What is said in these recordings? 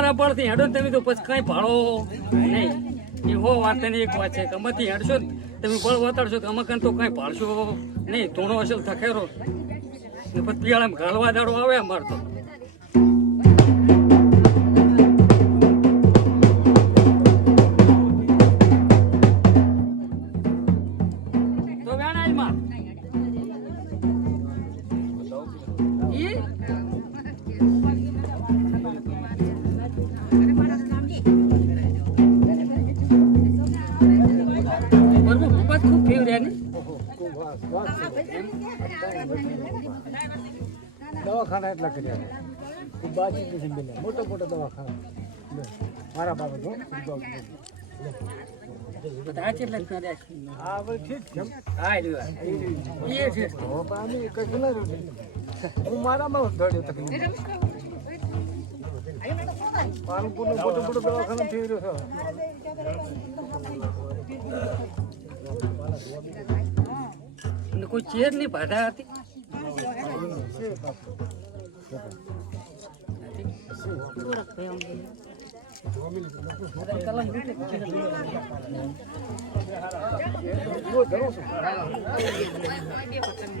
અમારા પરથી હેડો તમે તો પછી કઈ ભાડો નહીં. એ હો વાતની એક વાત છે કે થી હેડશો ને તમે બળ વતાડશો તો અમે તો કઈ ભાડશો નહીં. ધૂણો અસલ થખેરો. ને પછી પિયાળામાં ઘાલવા દાડો આવે અમારે તો. તો ઈ દવાખાના એટલા કર્યા ખૂબ બાજી નથી મિલે મોટો મોટો દવાખાના. મારા બાબત હો રહ્યો. ના રહ્યું. મારામાં ધડ્યો તકલીફ પાલનપુરનો મોટો મોટો દવાખાનો છે. અને કોઈ ચેરની બાધા હતી? દીવો ધરું છું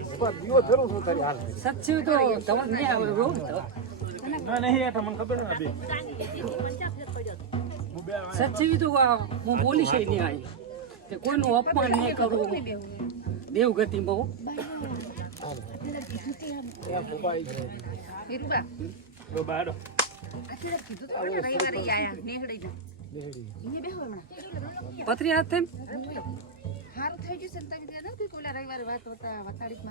ઉપર દીવો ધરું છું તારી હાલ સચ્ચી તો તમે નહીં આવે રોજ સચ્ચી તો આ હું બોલી છે નહીં આવી કે કોઈનું અપમાન નહીં કરું દેવગતિમાં પથરી હાથ થઈને? હારું થઈ જશે ને તમે ત્યાં નહોતી કે ઓલા રવિવારે વાત વતા- વતાડીક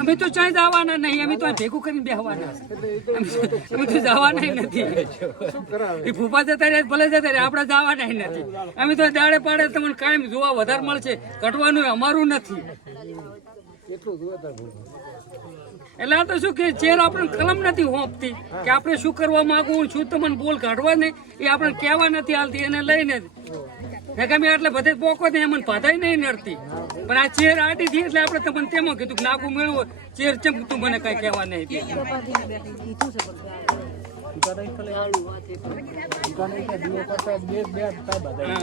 અમે તો ચાય જવાના નહીં, અમે તો ભેગું કરીને બેહવાના. અમે તો જવાના નથી. એ ફૂફા જતા રહ્યા ભલે જતા રહ્યા, આપણે જવાના નથી. અમે તો દાડે પાડે તમને કાયમ જોવા વધારે મળશે, ઘટવાનું અમારું નથી. એટલું આ તો શું કે ચેર આપણને કલમ નથી હોંપતી કે આપણે શું કરવા માંગુ શું તમને બોલ કાઢવા ને એ આપણે કહેવા નથી હાલતી, એને લઈને ગમે એટલે બધે પોકો ને એમને ભાઈ નહીં નડતી પણ આ ચેર આડી થી એટલે આપણે તમને તેમાં કીધું કે નાગું મેળવું ચેર ચમ તું મને કઈ કહેવા નહીં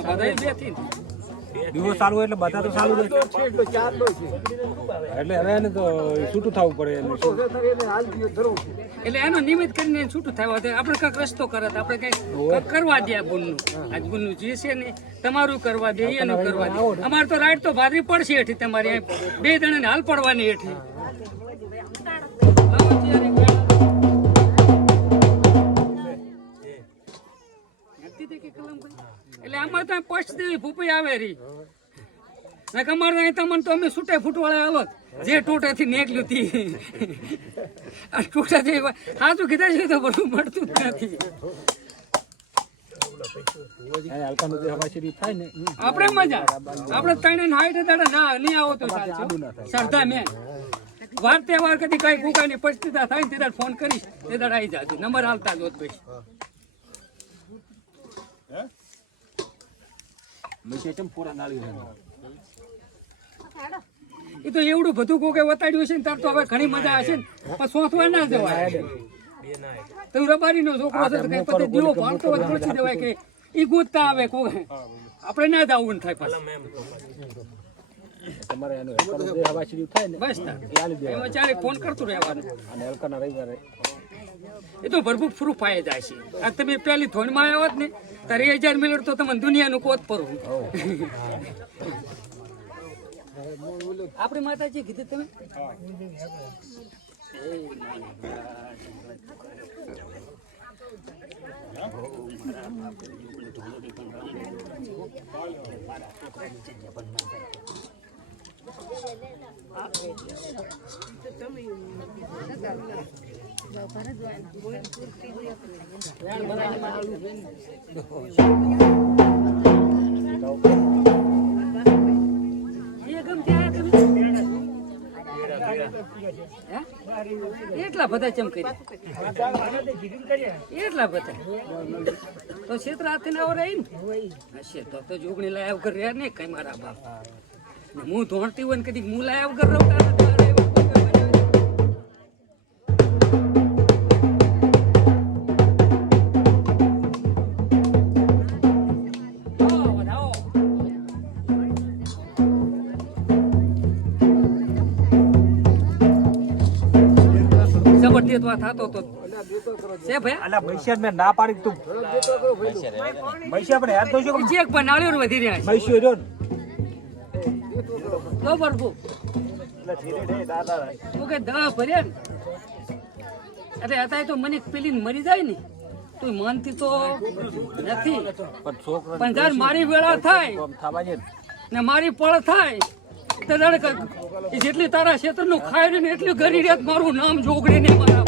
બધા બે ને. દીવો ચાલુ એટલે બધા તો સારું છે એટલો છે હવે એને તો છૂટું થવું પડે છે છું એટલે એનો નિમિત્ત કરીને છૂટું થાય. દે આપણે કંઈક રસ્તો કરે આપણે કંઈક કરવા દે આ બુનનું આજ બુનનું જે છે ને તમારું કરવા દે એનું કરવા દે. અમારે તો રાઈટ તો ભાદરી પડશે હેઠી તમારી. બે જણાને હાલ પડવાની હેઠી. એટલે અમારે તો પોસ્ટ દેવી ભૂપી આવે રી અમારે અહીં તમને તો અમે છૂટે ફૂટવાળા આવત જે. ટોટેથી નીકળ્યું તી. આ ટોટેથી સાચું કીધા છે તો બધું મળતું જ નથી. આપણે મજા. આપણે ત્રણે હાઈટ દાડા ના નહીં આવો તો સરદા મેં વાર તહેવાર કદી કઈ કુકાની પરિસ્થિતિ થાય તે દાડ ફોન કરીશ. તે દાડ આવી જાજો. નંબર જોત ભાઈ મેં કેમ પૂરા નાળ્યું એ તો એવડું બધું કોકે વતાડ્યું છે ને તાર તો હવે ઘણી મજા હશે ને. પણ સોંથવા ના જવાય. તો રબારી નો છોકરો છે તો કઈ પતે દીવો ભાળતો હોય પૂછી દેવાય કે ઈ ગોતતા આવે કો આપણે ના જાવું થાય પાછું. તમારે એનું જે હવાશીરી થાય ને બસ તાર. એ આલી દેવાનું. એમાં ચારે ફોન કરતું રહેવાનું. અને હલકાના રવિવારે. એ તો ભરપૂર પ્રૂફ પાયે જાય છે આ તમે પેલી ધોનમાં આવ્યો હોત ને તારે હજાર મિલર તો તમને દુનિયાનું કોત પરું આપણી માતાજી કીધું તમે હે? એટલા બધા ચમ કર્યા? એટલા બધા? તો ક્ષેત્ર હાથે ના રહી ને? હશે તો જોગણી લાયા વગર રહ્યા ને, કઈ મારા બાપ. હું ધોણતી હોય ને કદી હું લાયા વગર રહું. જબરદસ્ત વાત થતો તો. છે ભાઈ અલા મૈસિયા મેં ના પાડી તું પણ યાદ તો શું ચેક વધી રહ્યા ને કે ભર્યા ને. અરે અત્યારે તો મને પેલી મરી જાય ને તો મનથી તો નથી. પણ જયારે મારી વેળા થાય ને. મારી પળ થાય તો જેટલી તારા ક્ષેત્રનું ખાય ને એટલી ગરી રેત મારું નામ જોગડી ને મારા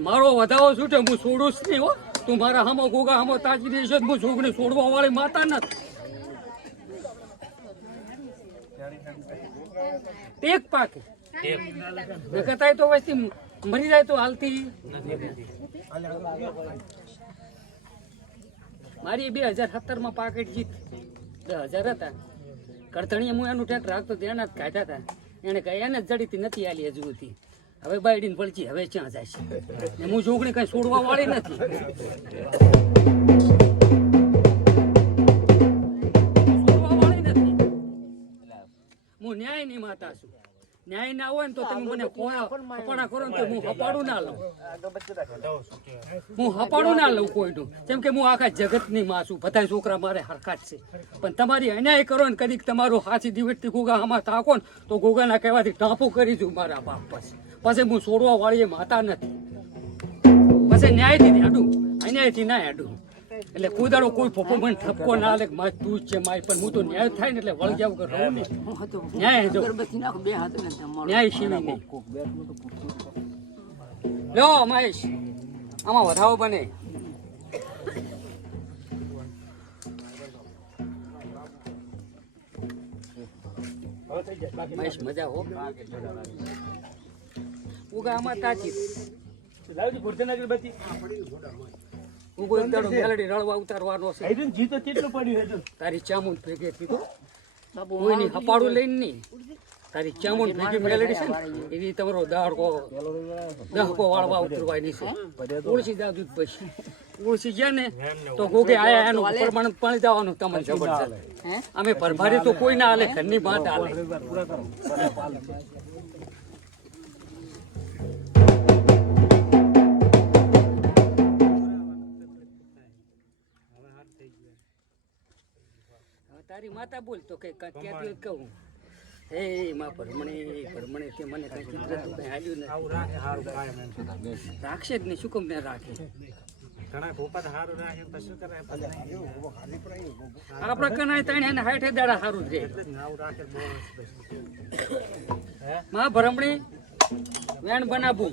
મારા વધાવો છૂટે હું છોડું તું મારા હમો ગોગા હમો તાજી કહેતા તો વસ્તી મરી જાય તો હાલતી. મારી બે હજાર સત્તરમાં પાકેટ જીત. હજાર હતા કડથણીએ હું એનું ટેક રાખતો તો એના જ કાઢ્યા હતા એને કહે એને જ જડીતી નથી આલી હજુ હતી હવે બાયડીને પડચી હવે ક્યાં જાય છે ને હું જોગણી કઈ છોડવા વાળી નથી. હું ન્યાય ન્યાયની માતા છું. ન્યાય ના હોય ને તો તમે મને હપાડા કરો ને તો હું હપાડું ના લઉં. હું હપાડું ના લઉં કોઈનું જેમ કે હું આખા જગતની માં છું. બધા છોકરા મારે હરખા જ છે. પણ તમારી અન્યાય કરો ને કદીક તમારું હાથી દિવેટથી ગોગા આમાં તાકો ને તો ગોગાના કહેવાથી ટાંપુ કરી દઉં મારા બાપ પછી પછી હું છોડવા વાળી માતા નથી. પછી ન્યાયથી હેડું અન્યાયથી ના હેડું એટલે કુદાડો કોઈ ફોફો મને ઠપકો ના લે માય મારે તું જ છે માય પણ હું તો ન્યાય થાય ને એટલે વળગ્યા કે રહું નહીં. ન્યાય જો. ન્યાય શિવી નહીં. લો મહેશ આમાં વધાવો બને. મહેશ મજા હો. ઉગા આમાં તાચી લાવજો ભરતે નાખી બધી ઉગો દાડો મેલડી રળવા ઉતારવાનો છે. આઈડન જી તો કેટલું પડ્યું હેજો તારી ચામુંડ ભેગી હતી તો કોઈની હપાડું લઈને નહીં. તારી ચામુંડ ભેગી મેલડી છે ને એવી તમારો દાડકો દહકો વાળવા ઉતરવાની છે. જાવ દૂધ પછી. ઉળસી ગયા ને તો ગોગે આયા એનું પ્રમાણ પાણી જવાનું તમને જબરજસ્ત અમે પરભારી તો કોઈ ના હાલે ઘરની બાદ હાલે. તારી માતા બોલ તો કે ક- ક્યાંથી કહું? હે માં ભરમણે ભરમણે તે મને કઈ કીધું તું કઈ હાલ્યું નથી. રાખશે જ નહીં શું કમ ને રાખે. આપડે કનાય તણે એને હાઠે દાડા સારું જ રહે. માં ભરમણી વેણ બનાવું.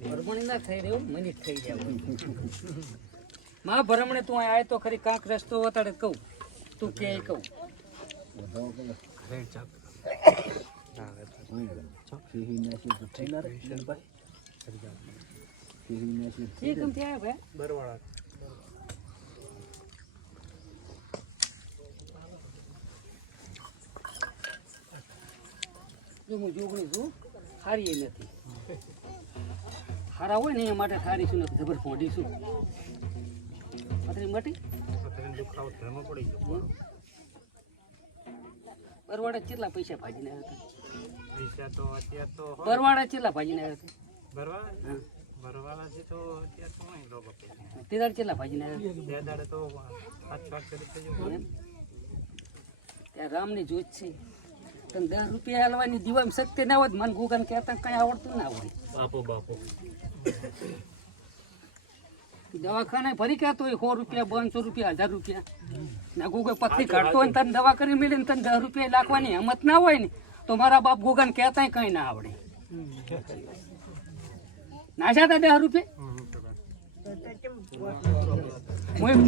ભરમણી ના થઈ રહ્યો મને થઈ જાય માં ભરમણે તું આય તો ખરી કાંક રસ્તો વતાડે કહું. તું કે કહું. એ કેમ થયા ભાઈ. જો હું જોગણી છું એ નથી. સારા હોય ને એ માટે સારી શું નથી જબર ફોડી શું પતરી મટી. બરવાડા કેટલા પૈસા ભાજીને આવ્યા હતા? બરવાડા કેટલા ભાજીને આવ્યા હતા? તે તેદાર કેટલા ભાજીને આવ્યા? એમ? ત્યાં રામની જોત છે. દસ રૂપિયા હાલવાની દીવામાં શક્તિ ના હોય મન ગુગન કહેતા કઈ આવડતું ના હોય. બાપુ બાપુ. દવાખાને ફરી કહેતો હોય સો રૂપિયા પાંચસો રૂપિયા હજાર રૂપિયા. ના ગુગલ પથરી કાઢતો હોય ને તને દવા કરી મળે ને તને દસ રૂપિયા લાખવાની હિંમત ના હોય ને તો મારા બાપ ગુગન કહેતા કઈ ના આવડે. નાશા તા દસ રૂપિયા? હું